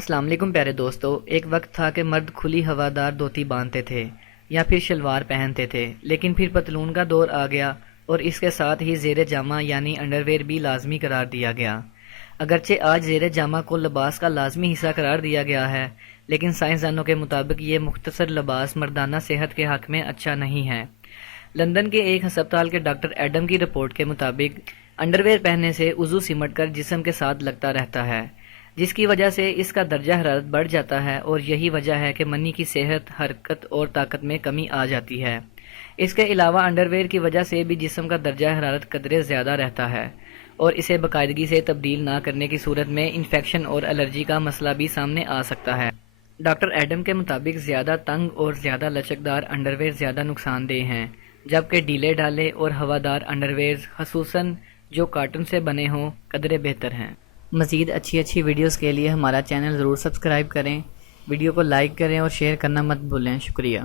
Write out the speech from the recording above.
السلام علیکم پیارے دوستو۔ ایک وقت تھا کہ مرد کھلی ہوادار دھوتی باندھتے تھے یا پھر شلوار پہنتے تھے، لیکن پھر پتلون کا دور آ گیا اور اس کے ساتھ ہی زیر جامہ یعنی انڈر ویئر بھی لازمی قرار دیا گیا۔ اگرچہ آج زیر جامہ کو لباس کا لازمی حصہ قرار دیا گیا ہے، لیکن سائنسدانوں کے مطابق یہ مختصر لباس مردانہ صحت کے حق میں اچھا نہیں ہے۔ لندن کے ایک ہسپتال کے ڈاکٹر ایڈم کی رپورٹ کے مطابق انڈر ویئر پہننے سے عضو سمٹ کر جسم کے ساتھ لگتا رہتا ہے، جس کی وجہ سے اس کا درجہ حرارت بڑھ جاتا ہے، اور یہی وجہ ہے کہ منی کی صحت، حرکت اور طاقت میں کمی آ جاتی ہے۔ اس کے علاوہ انڈر ویئر کی وجہ سے بھی جسم کا درجہ حرارت قدرے زیادہ رہتا ہے، اور اسے باقاعدگی سے تبدیل نہ کرنے کی صورت میں انفیکشن اور الرجی کا مسئلہ بھی سامنے آ سکتا ہے۔ ڈاکٹر ایڈم کے مطابق زیادہ تنگ اور زیادہ لچکدار انڈر ویئر زیادہ نقصان دہ ہیں، جبکہ ڈھیلے ڈھالے اور ہوادار انڈر ویئر، خصوصاً جو کاٹن سے بنے ہوں، قدرے بہتر ہیں۔ مزید اچھی ویڈیوز کے لیے ہمارا چینل ضرور سبسکرائب کریں، ویڈیو کو لائک کریں اور شیئر کرنا مت بھولیں۔ شکریہ۔